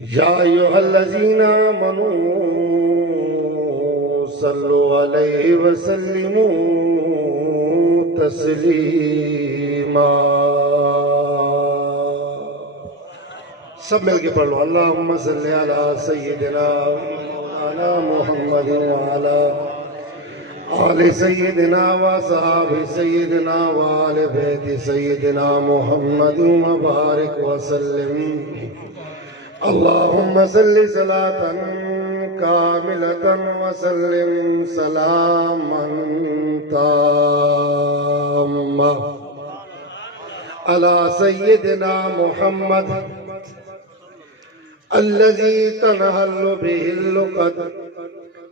یا ایھا الذین آمنوا صلوا علیہ وسلموا تسلیما۔ سب مل کے پڑھ لو، اللہم صلی علی سیدنا مولانا محمد وعلی آل سیدنا وصحاب سیدنا وآل بیت سیدنا محمد وبارک وسلم۔ اللہم صلی صلاة کاملة وسلم سلاما تاما علی سیدنا محمد الذي تنحل به اللقد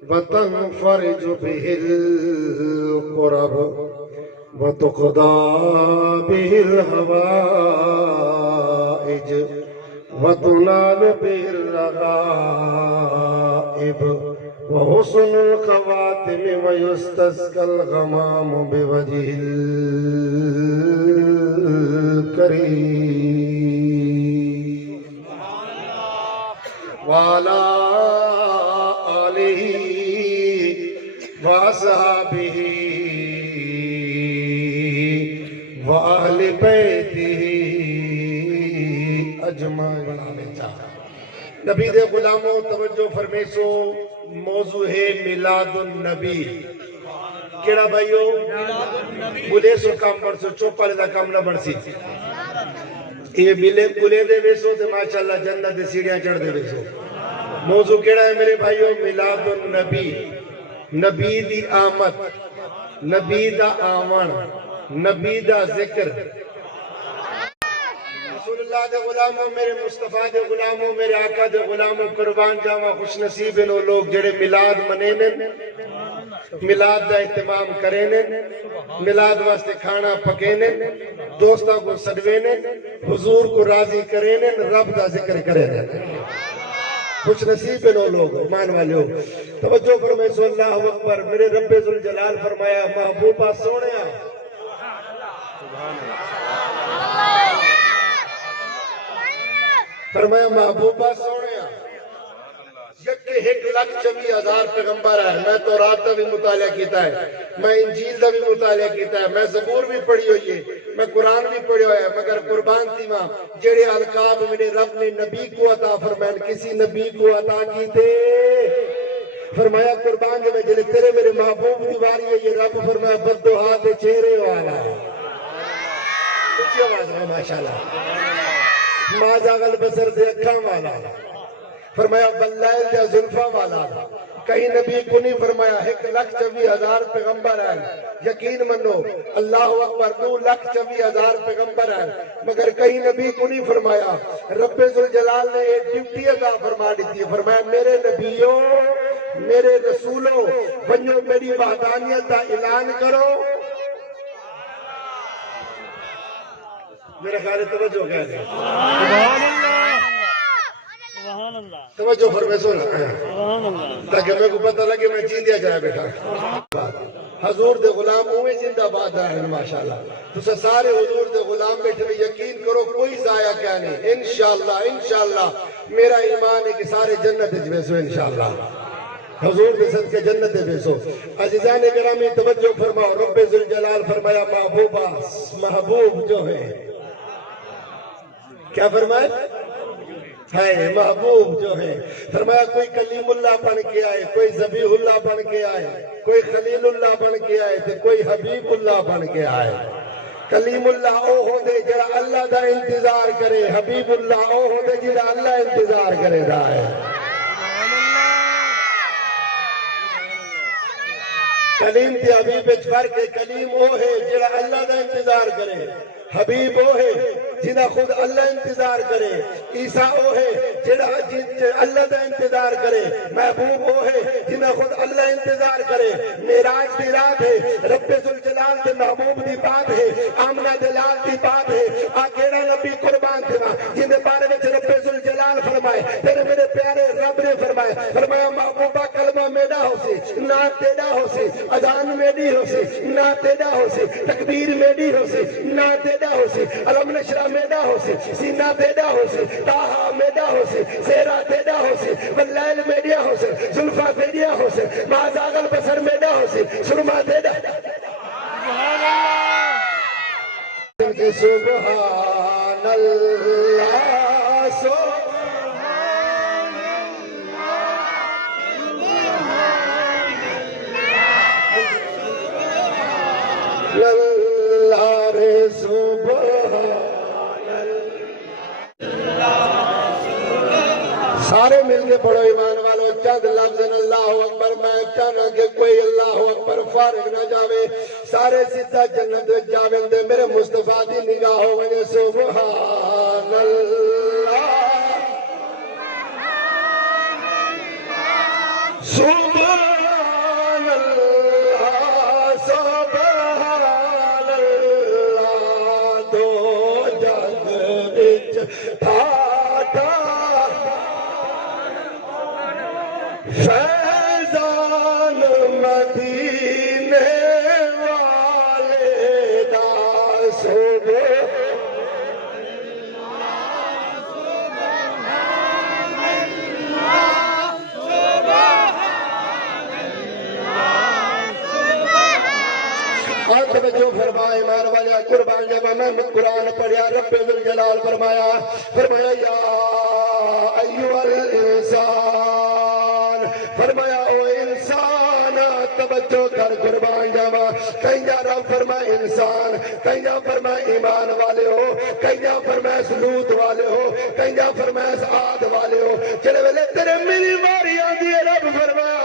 وتنفرج به الكرب وتقضى به الحوائج وتنال به الرغائب وحسن الخواتم ويستسقى الغمام بوجه الكريم وعلى آله وأصحابه وأهل بيته اجمعین۔ نبی دے غلاموں توجہ فرمیسو، موضوع ہے میلاد النبی۔ کیڑا بھائیو؟ بلے سو کام بڑھ سو، چوپالے دا کام نہ بڑھ سی۔ یہ بلے دے ویسو تے ماشاءاللہ جنت دے سیڑیاں چڑھ دے ویسو۔ موضوع کیڑا ہے میرے بھائیو؟ میلاد النبی، نبی دی آمد، نبی دا آون، نبی دا ذکر۔ رسول اللہ دے غلاموں، میرے مصطفیٰ دے غلاموں، میرے آقا دے غلاموں، قربان جاواں خوش نصیب ہیں وہ لوگ جڑے میلاد منینے، میلاد دا اہتمام کرینے، میلاد واسطے کھانا پکینے، دوستاں کو صدوینے، حضور کو راضی کرینے، رب دا ذکر کرینے۔ خوش نصیب ہیں وہ لوگ، ایمان والے ہو۔ توجہ فرمائے سو اللہ اکبر۔ میرے رب ذوالجلال فرمایا محبوبہ سونیا، فرمایا محبوبہ سونیا، یکے 1,24,000 پیغمبر ہے۔ میں تورات دا بھی مطالعہ کیتا ہے، میں انجیل دا بھی مطالعہ کیتا ہے، میں زبور بھی پڑھی ہوئی ہے، میں قرآن بھی پڑھی ہویا ہے، مگر قربان تھی ماں جڑے القاب میرے رب نے نبی کو عطا فرمائن، کسی نبی کو عطا کی تھے۔ فرمایا قربان جب جلے تیرے میرے محبوب دیواری ہے، یہ رب فرمایا بددعا دے چہرے والا۔ اچھی آواز ہے ماشاءاللہ۔ ماں جاغل بسر دے اکھاں والا، فرمایا بلائل دے زلفہ والا۔ کہیں نبی کو نہیں فرمایا 1,24,000 پیغمبر ہیں، یقین منو اللہ اکبر 2,24,000 پیغمبر ہیں، مگر کہیں نبی کو نہیں فرمایا۔ رب ذوالجلال نے ایک ڈیوٹی عطا فرما دیتی ہے، فرمایا میرے نبیوں، میرے رسولوں، بنو میری وحدانیت کا اعلان کرو۔ میرے خیال توجہ کہہ دیں، توجہ فرمائے سو تاکہ میں کو پتہ لگے میں جیندیا جائے بیٹھا۔ حضور دے غلام ہوئے زندہ باد ہے ماشاءاللہ۔ تو سارے حضور دے غلام بیٹھے یقین کرو کوئی ضائع کیا نہیں، انشاءاللہ میرا ایمان ہے کہ سارے جنت جویسو انشاءاللہ، حضور دے صدقے جنت بیسو۔ عزیزان گرامی توجہ فرماؤ، رب ذوالجلال فرمایا محبوبہ، محبوب جو ہے کیا فرمائے ہے محبوب جو ہے، فرمایا کوئی کلیم اللہ بن کے آئے، کوئی ذبیح اللہ بن کے آئے، کوئی خلیل اللہ بن کے آئے تھے، کوئی حبیب اللہ بن کے آئے۔ کلیم اللہ او ہو دے جڑا اللہ دا انتظار کرے، حبیب اللہ او ہو دے جڑا اللہ انتظار کرے دا ہے۔ کلیم تے حبیب وچ فرق ہے، کلیم او ہے جڑا اللہ دا انتظار کرے، حبیب او ہے جنہا خود اللہ انتظار کرے، عیسیٰ او ہے جنہا اللہ دا انتظار کرے، محبوب او ہے جنہا خود اللہ انتظار کرے۔ معراج دی رات ہے، رب ذوالجلال دے محبوب دی بات ہے، آمنہ دلال دی بات ہے۔ آکیڑا نبی قربان تھے جن دے بارے میں رب ذوالجلال فرمائے، تیرے میرے پیارے رب نے فرمایا محبوبہ کلمہ میرا ہو سی، نام تیرا ہو سی، اذان میری ہو سی، نہ تیرا ہو سی تکبیر میری ہو سی نہ تیرا ہو سی علم نشرہ میرا ہو سی سینہ تیرا ہو سی تاہا میرا ہو سی سیرہ تیرا ہو سی واللیل میرا ہو سی زلفہ تیرا ہو سی مازاغ البصر میرا ہو سی سرما تیرا سبحان اللہ سبحان اللہ رے سبحان اللہ سارے مل کے پڑھو ایمان والو چند لفظ اللہ اکبر میں چاہنا کہ کوئی اللہ اکبر فارغ نہ جاوے سارے سیدھا جنت جاوے دے میرے مصطفیٰ دی نگاہ ہو وجہ سبحان اللہ سبحان اللہ سبحان اللہ دو جگ وچ ٹھاٹھا فیضان مدینے والے دا توجہ فرمائے ایمان والے قربان جب میں قرآن پڑھیا رب ذوالجلال فرمایا یا ایھا الانسان فرمایا او انسان توجہ کر قربان جاوا کہیں رب فرمائے انسان کہیں فرمائے ایمان والے ہو کہیں فرمائے سلوت والے ہو کہیں فرمائے عاد والے ہو چلے ویلے تیرے میری ماری آندی ہے رب فرمایا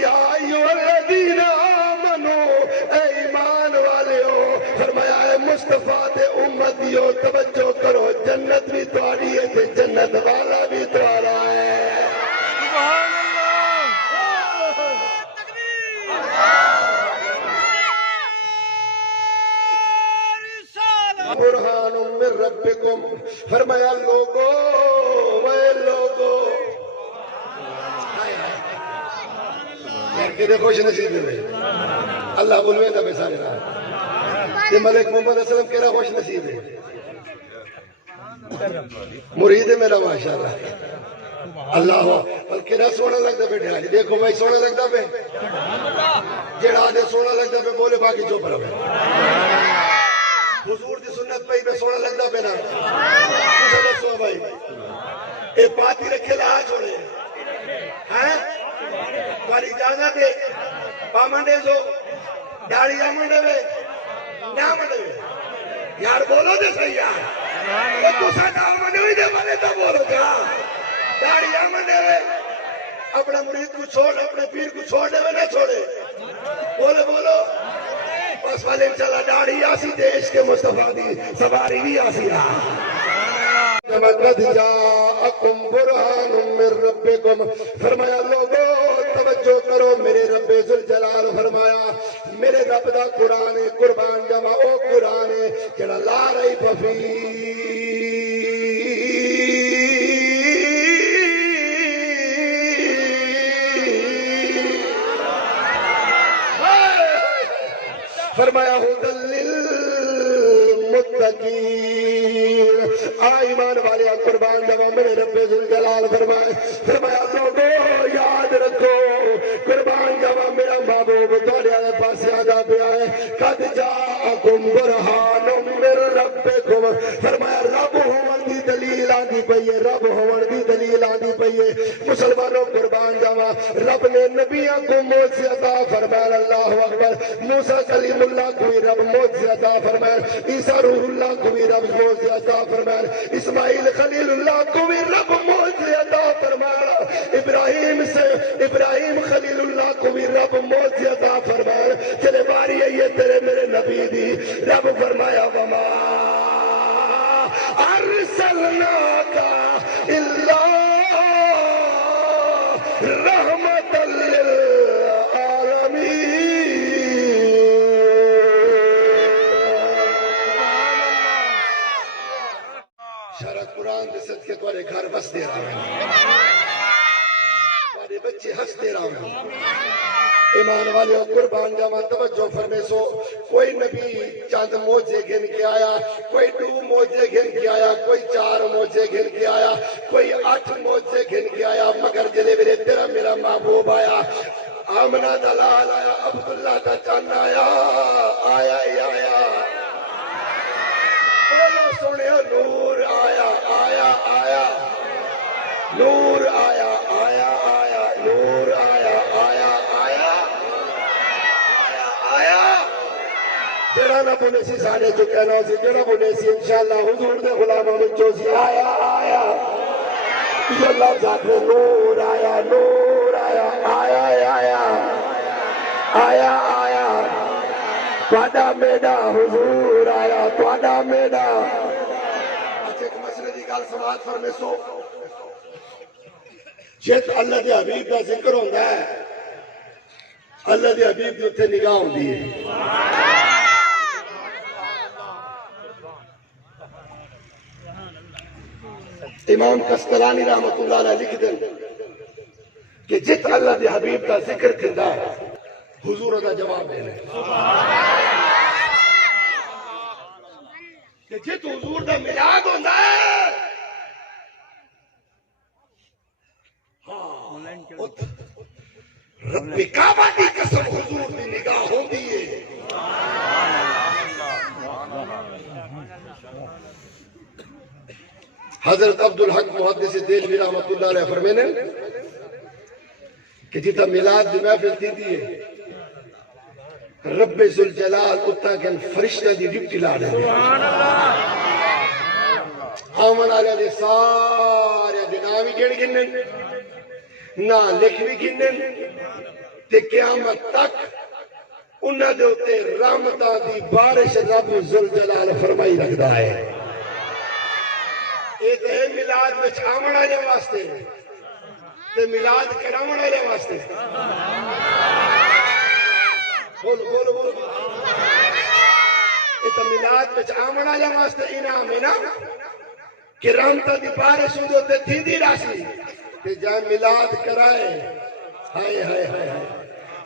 یا ایھا الذین آمنوا اے ایمان والے ہو فرمایا اے مصطفیٰ تے امتیو توجہ کرو جنت بھی تمہاری ہے تے جنت والا بھی تمہارا ہے برہان من ربکم فرمایا لوگو وے لوگو کہ خوش نصیب ہوئے اللہ بولوے نبی سارے رہا یہ ملک محمد اسلام کہہ رہا خوش نصیب ہے مرید ہے میرا ماشاءاللہ اللہ ہو بلکہ نہ سونا لگتا پہ ڈھالی دیکھو بھائی سونا لگتا پہ جڑا آدھے سونا لگتا پہ بولے باقی جو پر ہوئے حضور دی سنت پہ میں سونا لگتا پہ نا کسے دسو بھائی اے پاتی رکھے لہا چھوڑے ہاں والی جانا دے پامنڈے جو ڈاڑی آمنڈے وے نہ منڈے وے یار بولو دے صحیح یار وہ کسا نام منڈے ہوئی دے والے تا بولو جا ڈاڑی آمنڈے وے اپنا مرید کو چھوڑ اپنے پیر کو چھوڑ دے وے نہ چھوڑے بولو بولو بس والے انشاءاللہ ڈاڑی آسی دیش کے مصطفیٰ دی سواری بھی آسی رہا قد جاءکم برہان من ربکم فرمایا لوگو توجہ کرو میرے رب ذوالجلال فرمایا میرے رب دا قرآن قربان جمع او قرآن جڑا لا رہی پفی فرمایا ھدی للمتقین ایمان والے قربان جاوا میرے رب ذوالجلال فرمایا لوگو یاد رکھو قربان جاوا میرا محبوب تہاڈے پاس آدا پیا ہے قد جاءکم برہان من ربکم فرمایا رب ہون دی دلیل آندی پئی ہے رب ہون دی دلیل آندی پئی ہے مسلمانوں قربان جاوا رب نے نبیوں کو معجزہ عطا فرمایا اللہ اکبر موسیٰ کلیم اللہ کو بھی رب معجزہ عطا فرمایا عیسیٰ روح اللہ کو بھی رب معجزہ عطا فرمایا اسماعیل خلیل اللہ کو بھی رب معجزہ عطا فرمایا ابراہیم خلیل اللہ کو بھی رب معجزہ عطا فرمایا چلے باری ہے یہ تیرے میرے نبی دی رب فرمایا وما ارسلناک الا رحمت کے تمہارے گھر بس دے رہا ہوں تمہارے بچے ہنس دے رہا ہوں ایمان والے قربان جاواں توجہ فرمے سو کوئی نبی چند موجے گھن کے آیا کوئی 2 موجے گھن کے آیا کوئی 4 موجے گھن کے آیا کوئی 8 موجے گھن کے آیا مگر جلے میرے تیرا میرا محبوب آیا آمنہ دلال آیا عبداللہ دا چند آیا آیا ہی آیا بولو سنے نور آیا آیا آیا نور آیا آیا آیا نور آیا آیا آیا آیا جڑا نہ بولے سی سارے جو کہنا سی جڑا بولے سی انشاءاللہ حضور دے غلاموں وچوں سی آیا آیا یہ لفظ آکھو نور آیا آیا آیا آیا آیا تواڈا میڈا حضور آیا تواڈا میڈا اچھا ایک مسئلے دی گل سماعت فرمے سو جت اللہ دے حبیب کا ذکر ہوتا ہے اللہ دے حبیب کی اتنے نگاہ ہوتی ہے امام کستلانی رحمت اللہ علیہ لکھ دیں کہ جت اللہ دے حبیب کا ذکر کرتا ہے حضور دا جواب دینا کہ جت حضور دا ملاد ہوتا ہے رب کعبہ دی قسم حضور دی نگاہ ہوندی ہے حضرت عبدالحق محدث دہلوی رحمت اللہ علیہ فرمینے کہ جتا میلاد دی محفل تھی دی ہے رب ذوالجلال اتنا کن فرشتہ دی ڈپٹی لا دے آمن آلہ دے سارے دنامی گھڑ گنن نہ لکھ بھی گنن تے قیامت تک انہاں دے ہوتے رحمتاں دی بارش رب ذوالجلال فرمائی رکھدا ہے ایک ہے میلاد وچ آمن آلے واسطے تے میلاد کرامن آلے واسطے بول بول بول ایک میلاد وچ آمن آلے واسطے انعام ہے نا کہ رحمتاں دی بارش ہوندے ہوتے تھیندی راسی کہ جائے میلاد کرائے ہائے ہائے ہائے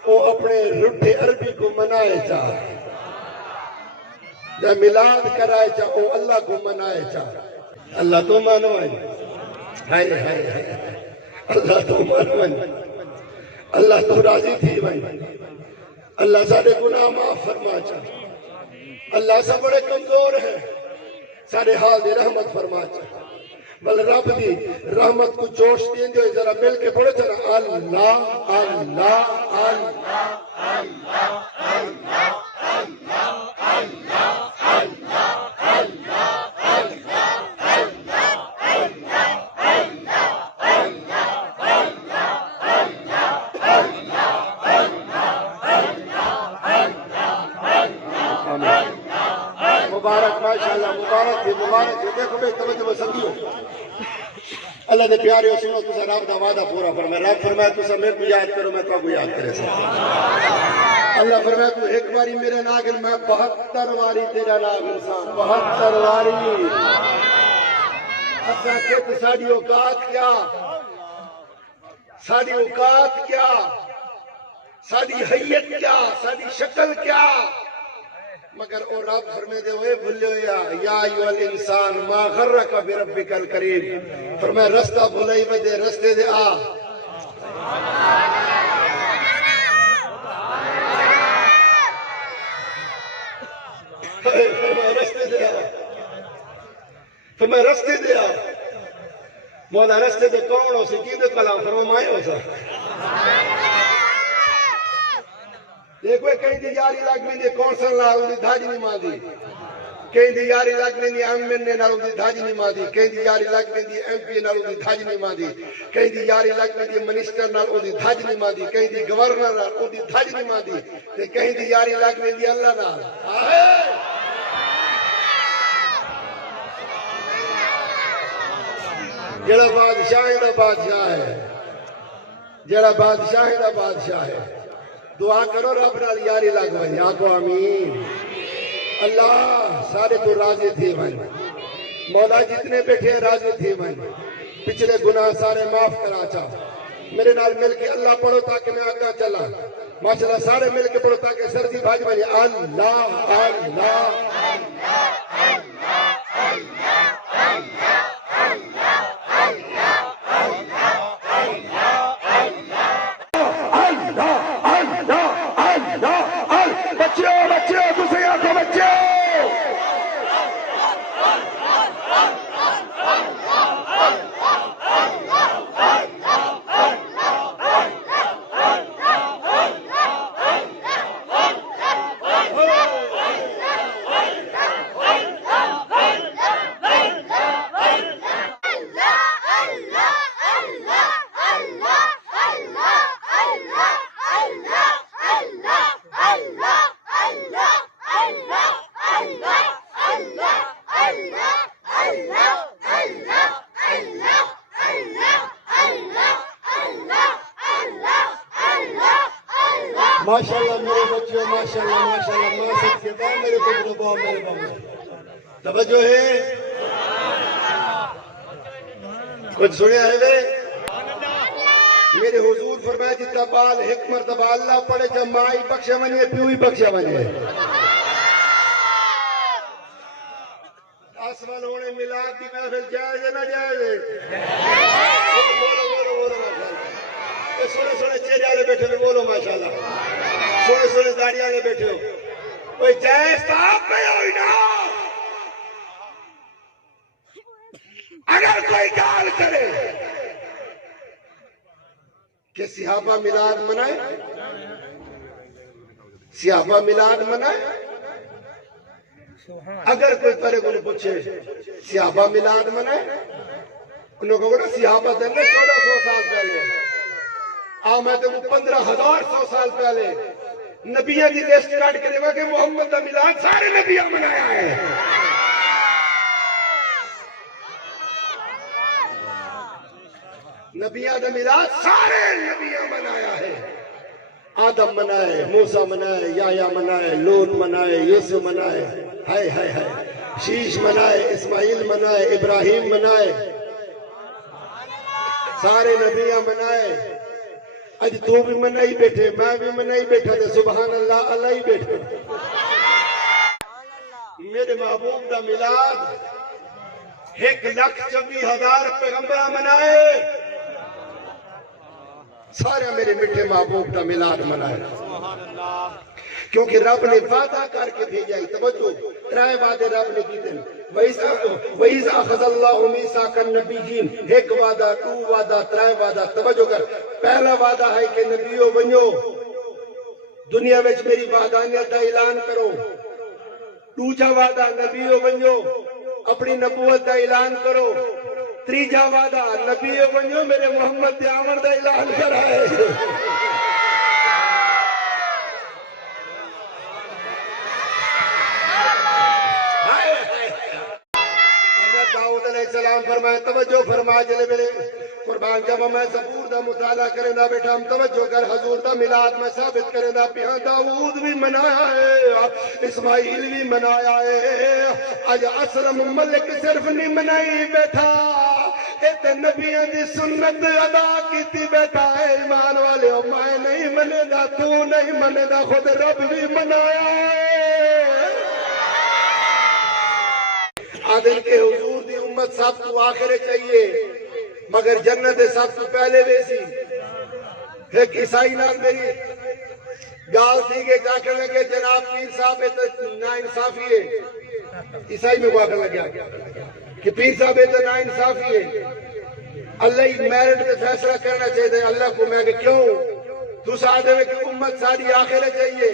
وہ اپنے رٹھے عربی کو منائے چاہ جائے میلاد کرائے چاہ وہ اللہ کو منائے چاہ اللہ تو منوائے ہائے ہائے ہائے اللہ تو منوائے اللہ تو راضی تھی بھائی اللہ سارے گناہ معاف فرما چاہ اللہ سا بڑے کمزور ہیں سارے حال دے رحمت فرما چاہ بل رب دی رحمت کو جوش دیں دے ذرا مل کے پڑھو چلا اللہ اللہ اللہ اللہ اللہ اللہ مبارک ماشاءاللہ مبارک تھی دیکھو بے توجہ سمجھو اللہ دے پیارے سنو تسا رب دا وعدہ پورا فرمائے رب فرمائے تسا میرے کو یاد کرو میں تو کو یاد کرے سکتا اللہ فرمائے تو ایک باری میرے ناگل میں 72 واری تیرا ناگل سان 72 واری اچھا کہت ساڑی اوقات کیا ساڑی اوقات کیا ساڑی حیت کیا ساڑی شکل کیا مگر او رب فرمے دے ہوئے بھلے یا ایوہ الانسان ما غرک بربک الکریم فرمائے رستہ بھلائی بدے رستے دے آ فرمائے رستے دے آ فرمائے رستے دے آ مولا رستے دے کون ہو سی کی دے کلام فرمائے ہو سا دیکھو کہیں دی یاری لگ میں دی کونسل نہ ہوندی دھاج نہیں ماندی کہیں دی یاری لگ میں دی ایم این اے نہ ہوندی دھاج نہیں ماندی کہیں دی یاری لگ میں دی ایم پی نہ ہوندی دھاج نہیں ماندی کہیں دی یاری لگ میں دی منسٹر نہ ہوندی دھاج نہیں ماندی کہیں دی گورنر نہ ہوندی دھاج نہیں ماندی تے کہیں دی یاری لگ میں دی اللہ نہ جڑا بادشاہ دا بادشاہ ہے جڑا بادشاہ دا بادشاہ ہے دعا کرو رب نال یاری لگ بھائی آگو آمین اللہ سارے تو راضی تھی بھائی مولا جتنے بیٹھے راضی تھی بھائی پچھلے گناہ سارے معاف کرا چاہ میرے نال مل کے اللہ پڑھو تاکہ میں آگا چلا ماشاءاللہ سارے مل کے پڑھو تاکہ سردی بھاج بھاجی اللہ اللہ ماشاءاللہ میرے بچوں ماشاءاللہ ماشاءاللہ ماں سب کے بعد میرے بچوں بہت میرے بہت توجہ ہے کچھ سنیا ہے بے میرے حضور فرمایا جتا بال ایک مرتبہ اللہ پڑھے جب مائی بخشا بنیے پیوئی بخشا بنیے آسمان ہونے ملاد دی محفل جائز ہے نہ جائز ہے سونے سونے چہرے والے بیٹھے ہوئے بولو ماشاءاللہ سونے سونے داڑھی والے بیٹھے ہو کوئی جائز تو آپ میں ہوئی نا اگر کوئی گال کرے کہ صحابہ میلاد منائے صحابہ میلاد منائے اگر کوئی کرے کو پوچھے صحابہ میلاد منائے انہوں کو کہا صحابہ دن میں 1400 سال پہلے آمد 15,000 سال پہلے نبیہ دی لسٹ کاٹ کے دیوا کہ محمد دا میلاد سارے نبیہ منایا ہے نبیہ دا میلاد سارے نبیہ منایا ہے آدم منائے موسیٰ منائے یحییٰ منائے لوط منائے یوسف منائے ہائے ہائے ہائے شیش منائے اسماعیل منائے ابراہیم منائے سارے نبیہ منائے اج تو بھی منائی بیٹھے میں بھی منائی بیٹھا تھے سبحان اللہ اللہ ہی بیٹھا میرے محبوب دا میلاد 1,24,000 پیغمبرہ منائے سارے میرے مٹھے محبوب دا میلاد منائے کیونکہ رب نے وعدہ کر کے بھیجا توجہ ترائے وعدے رب نے کی دن وَإِذْ أَخَذَ اللَّهُ مِيثَاقَ النَّبِيِّينَ ایک وعدہ تو وعدہ ترائے وعدہ توجہ کر پہلا وعدہ ہے کہ نبیوں بنو دنیا میں میری وعدانیت دا اعلان کرو دوجا وعدہ نبیوں بنو اپنی نبوت دا اعلان کرو تیجا وعدہ نبیوں بنو میرے محمد دے آمد دا اعلان کرائے السلام فرمائے توجہ فرما جلے میرے قربان جب میں زبور دا مطالعہ کریں دا بیٹھا ہم توجہ کر حضور دا میلاد میں ثابت کریں دا پیہاں داؤد بھی منایا ہے اسماعیل بھی منایا ہے آج اسلم ملک صرف نہیں منائی بیٹھا ایت نبیوں دی سنت ادا کیتی بیٹھا ہے ایمان والے میں نہیں منے دا تو نہیں منے دا خود رب بھی منایا ہے آدھن کے حضور دی امت سب تو آخر چاہیے مگر جنت سب تو پہلے ویسی ایک عیسائی نال میری گال تھی کہ کیا کرنے کے جناب پیر صاحب نا انصافی ہے عیسائی میں واقع لگیا کہ پیر صاحب نا انصافی ہے اللہ ہی میرٹ پہ فیصلہ کرنا چاہیے اللہ کو میں کہ کیوں تو ساتھ ہے کہ امت ساری آخر چاہیے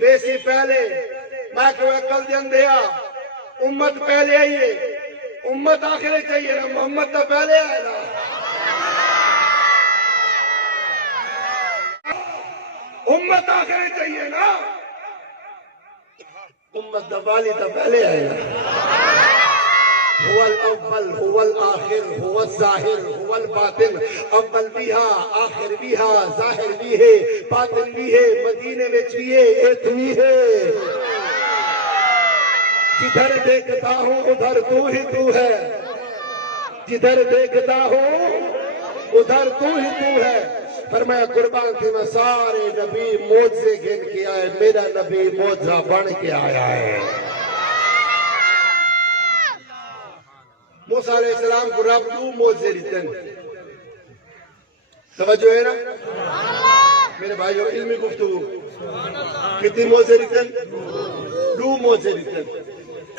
ویسی پہلے میں کہ وہ کل دن دیا امت پہلے آئیے امت آخر چاہیے نا محمد تو پہلے آئے نا امت آخر چاہیے نا امت دوالی تو پہلے آئے نا هو الاول هو الاخر هو الظاہر هو الباطن اول بھی ہے آخر بھی ہے ظاہر بھی ہے باطن بھی ہے مدینے میں بھی ہے ایت بھی ہے جدھر دیکھتا ہوں ادھر تو ہی تو ہے جدھر دیکھتا ہوں ادھر تو ہی تو ہے فرمایا قربان تھی میں سارے نبی موجزے گن کے آئے، میرا نبی موجزہ بن کے آیا ہے۔ موسیٰ علیہ السلام کو رب دو موجزے دیتے ہیں، توجہ ہے نا میرے بھائیو؟ علمی گفتگو کتنی موجزے دیتے ہیں؟ دو موجزے دیتے ہیں۔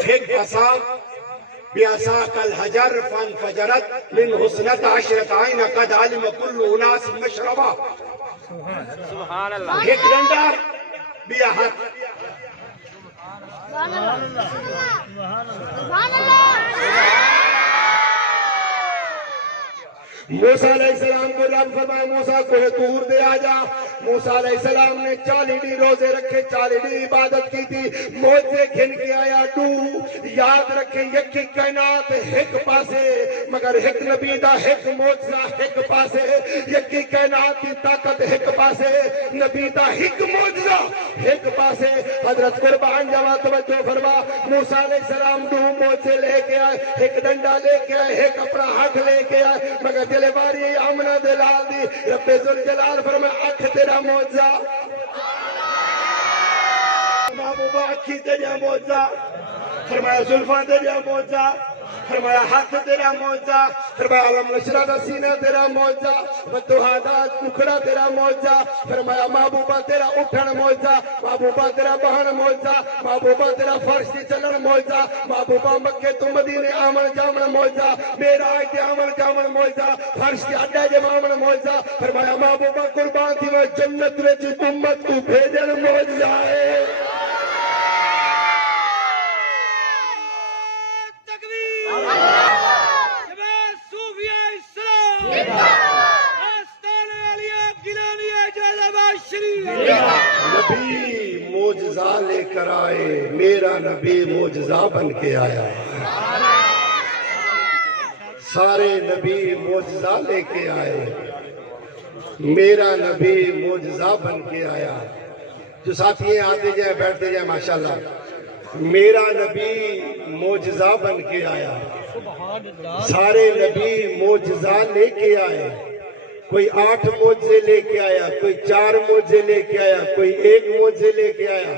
ایک عصا بِعَصَاكَ الْحَجَرُ فَانْفَجَرَتْ مِنْ حُسْنَةَ عَشْرَةَ عَيْنًا قَدْ عَلِمَ كُلُّ أُنَاسٍ مَشْرَبَهُمْ۔ ایک ڈنڈا بیا ہاتھ، موسیٰ علیہ السلام کو رب فرمایا موسیٰ کوہ طور دے آجا۔ موسیٰ علیہ السلام نے 40 دن روزے رکھے، 40 دن عبادت کی تھی، موجزے گھن کے آیا ڈو۔ یاد رکھیں یکی کائنات ایک پاسے مگر ایک نبی دا ایک موجزہ ایک پاسے، یکی کائنات کی طاقت ایک پاسے، نبی دا ایک موجزہ ایک پاسے۔ حضرت قربان جاوا توجہ فرما، موسیٰ علیہ السلام ڈو موجزے لے کے آئے، ایک ڈنڈا لے کے آئے، ایک اپنا ہاتھ لے کے آئے، مگر دل باری آمنہ دلال دی رب ذوالجلال فرمایا اکھ تیرا موجزہ، محبوبہ اکھی تیرا موجزہ، فرمایا زلفاں تیرا موجزہ، فرمایا ہاتھ تیرا موجزہ، فرمایا علم نشرہ دا سینہ تیرا موجزہ، بدوہا دا نکھڑا تیرا موجزہ، فرمایا محبوبہ تیرا اٹھن موجزہ، محبوبہ تیرا بہن موجزہ، محبوبہ تیرا فرش دی چلن موجزہ، محبوبہ مکہ تو مدینے آمن جامن موجزہ، میراج دی آمن جامن موجزہ، فرش دی اڈا جم آمن موجزہ، فرمایا محبوبہ قربان تھی وہ جنت وچ امت کو بھیجن موجزہ ہے۔ نبی موجزہ لے کر آئے، میرا نبی موجزہ بن کے آیا، سارے نبی موجزہ لے کے آئے، میرا نبی موجزہ بن کے آیا۔ جو ساتھی ہیں آتے جائیں بیٹھتے جائیں ماشاءاللہ، میرا نبی موجزہ بن کے آیا، سارے نبی موجزہ لے کے آئے، کوئی 8 موجزے لے کے آیا، کوئی 4 موجزے لے کے آیا، کوئی 1 موجزے لے کے آیا،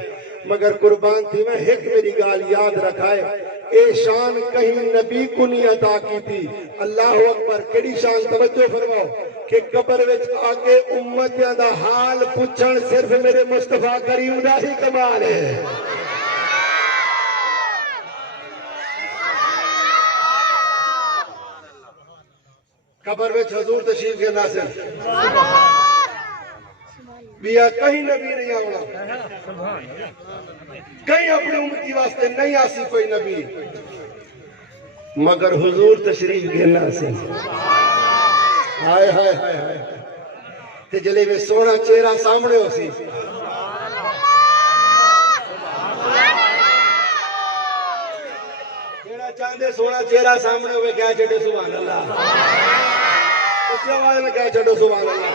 مگر قربان تھی میں ایک میری گال یاد رکھائے، اے شان کہیں نبی کو نہیں عطا کی تھی۔ اللہ اکبر، کڑی شان توجہ فرماؤ کہ قبر وچ آگے امتیاں دا حال پوچھن صرف میرے مصطفیٰ کریم دا ہی کمال ہے۔ قبر وچ حضور تشریف کے ناصر بیا کہیں نبی نہیں آونا، کہیں اپنی امتی واسطے نہیں آسی کوئی نبی، مگر حضور تشریف کے ناصر ہائے ہائے ہائے ہائے تے جلے میں سونا چہرہ سامنے ہو سی، جیڑا چاندے سونا چہرہ سامنے ہوئے کیا چھڑے سبحان اللہ، اسی آواز میں کہا چھڑو سبحان اللہ۔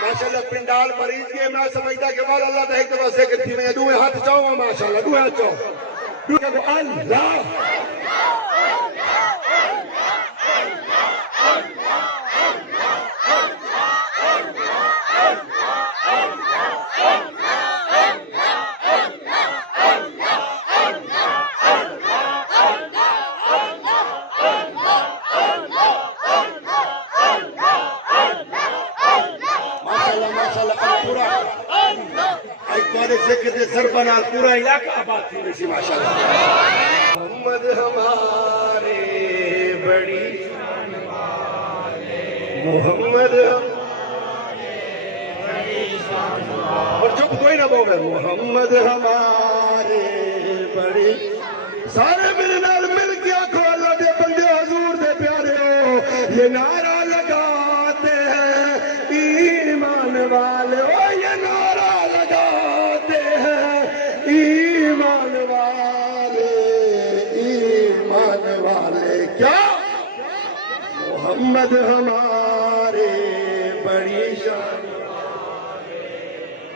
ماشاءاللہ پنڈال مریض گئے، میں سمجھتا کہ والا اللہ دا ایک دفعہ سے کتھی میں دوئے ہاتھ چاہوں گا ماشاءاللہ، دوئے ہاتھ چاہوں اللہ ذکر دے ضربنا پورا علاقہ آباد تھی ویسی ماشاءاللہ۔ محمد ہمارے بڑی شان والے، محمد ہمارے بڑی شان والے، اور چپ کوئی نہ بولے، محمد ہمارے بڑی، سارے میرے نال مل کے آنکھوں اللہ دے بندے حضور دے پیارے ہو، یہ نعرہ لگاتے ہیں ایمان والے، یہ نعرہ ایمان والے، ایمان والے کیا محمد ہمارے بڑی شان والے،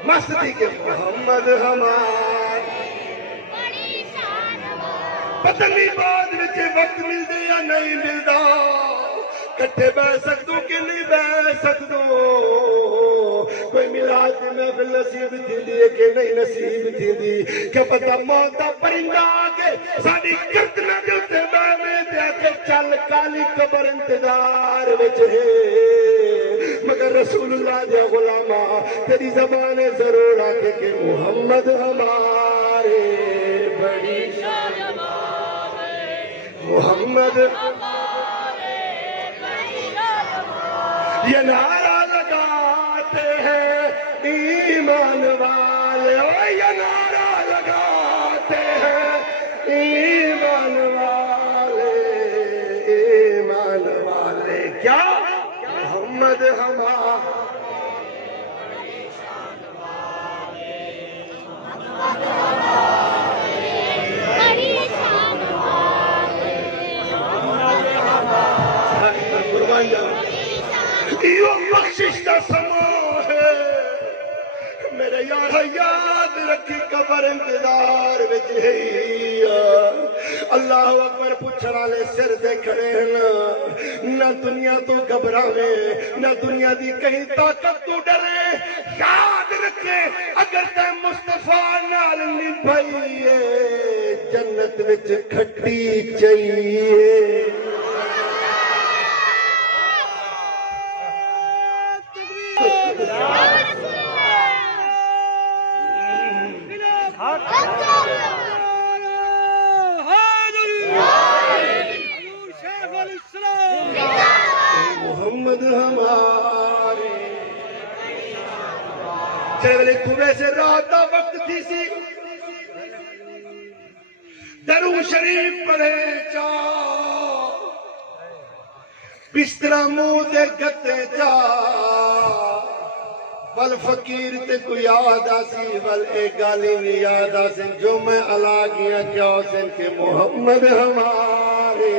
مستی کے محمد ہمارے بڑی شان والے، پتہ نہیں بعد وچ وقت ملدے یا نہیں ملدا، کٹھے بہ سکتوں کہ نہیں بہ سکتوں کوئی میلاد دی محفل نصیب تھی دیئے کہ نہیں نصیب تھی دی کہ پتہ موت دا پرندہ آگے ساری گردنہ دے اتے بہ میں دیا کہ چل کالی قبر انتظار وچ ہے مگر رسول اللہ دیا غلامہ تیری زبان ضرور آکے کہ محمد ہمارے بڑی شان محمد یہ نعرہ لگاتے ہیں ایمان والے یہ نعرہ لگاتے ہیں ایمان والے کیا محمد ہمارے یہ بخشش کا سما ہے میرے یار یاد رکھی قبر انتظار وچ ہے اللہ اکبر پوچھن والے سر تے کھڑے ہیں نہ دنیا تو گھبراوے نہ دنیا دی کہیں طاقت تو ڈرے یاد رکھے اگر تے مصطفیٰ نال نبھائیے جنت وچ کھٹی چاہیے محمد ہمارے چلے کھوے سے رات دا وقت تھی سی درود شریف پڑھے چا بسترا منہ دے گتے چا ول فقیر تے کو یاد آسی ول ایک گالی نہیں یاد آسی جو میں علا گیا کیا حسین کہ محمد ہمارے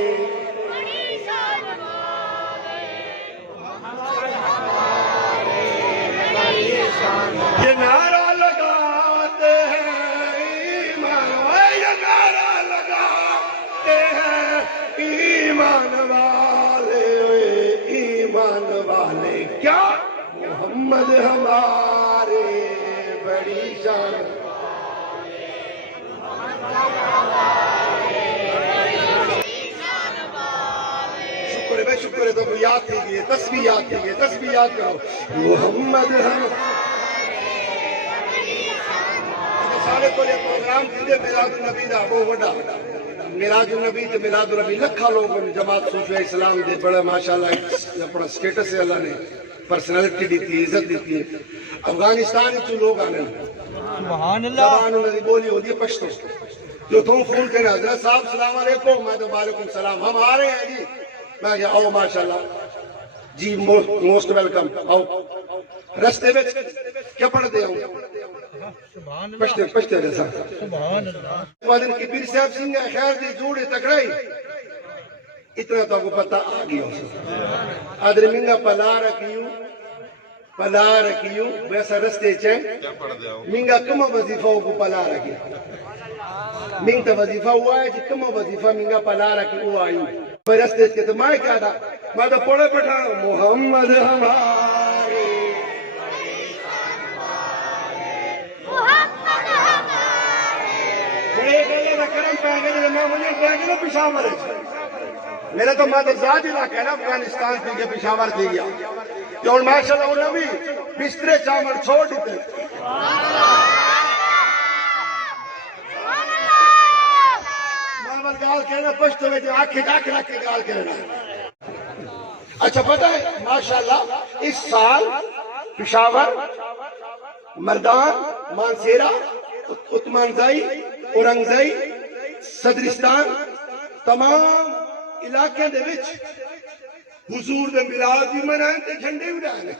یہ نعرہ لگاتے ہیں ایمان یہ نعرہ لگاتے ہیں ایمان والے کیا محمد ہمارے بڑی شان شکر ہے تو یاد کیجئے تسبیح یاد کیجئے تسبیح یاد کرو محمد سارے کو لئے پروگرام کیجئے میلاد النبی دا وہ وڈا میلاد النبی تے میلاد النبی لکھا لوگوں نے جماعت صوفیہ اسلام دے بڑا ماشاءاللہ اپنا سٹیٹس ہے اللہ نے پرسنالٹی دیتی عزت دیتی ہے افغانستان چو لوگ آنے سبحان اللہ زبان انہوں نے بولی ہوتی ہے پشتو جو تم فون کرنے حضرت صاحب سلام علیکم میں تو وعلیکم السلام ہم آ رہے ہیں جی میں کہا آؤ ماشاءاللہ جی موسٹ ویلکم آؤ رستے میں کیا پڑھتے ہوں پشتے رسا سبحان اللہ وادن کی پیر صاحب سنگھ خیر دی جوڑے تکڑائی اتنا تو کو پتہ آ گیا آدھر منگا پلا رکھیوں ویسا رستے چاہیں منگا کم وظیفہ کو پلا رکھی منگ تا وظیفہ ہوا ہے جی کم وظیفہ منگا پلا رکھی ہوا آئیوں میں رستے کے تو میں کیا تھا میں تو پڑھے پٹھانا محمد ہمارے بڑے گلے دا کرم پہنگے جلے میں مجھے پہنگے نا پشاور ہے میرا تو مادر ذات علاقہ ہے نا افغانستان تھی کہ پشاور تھی گیا کہ اور ماشاءاللہ انہوں بھی بسترے چامر چھوڑ دیتے ماں گال کہنا پشتو میں جو آنکھیں ڈاک رکھ کے گال کہنا اچھا پتہ ہے ماشاءاللہ اس سال پشاور مردان مانسیرہ اتمانزائی اورنگزائی صدرستان تمام علاقے دے وچ حضور دے میلاد بھی منائیں تے جھنڈے اڑائیں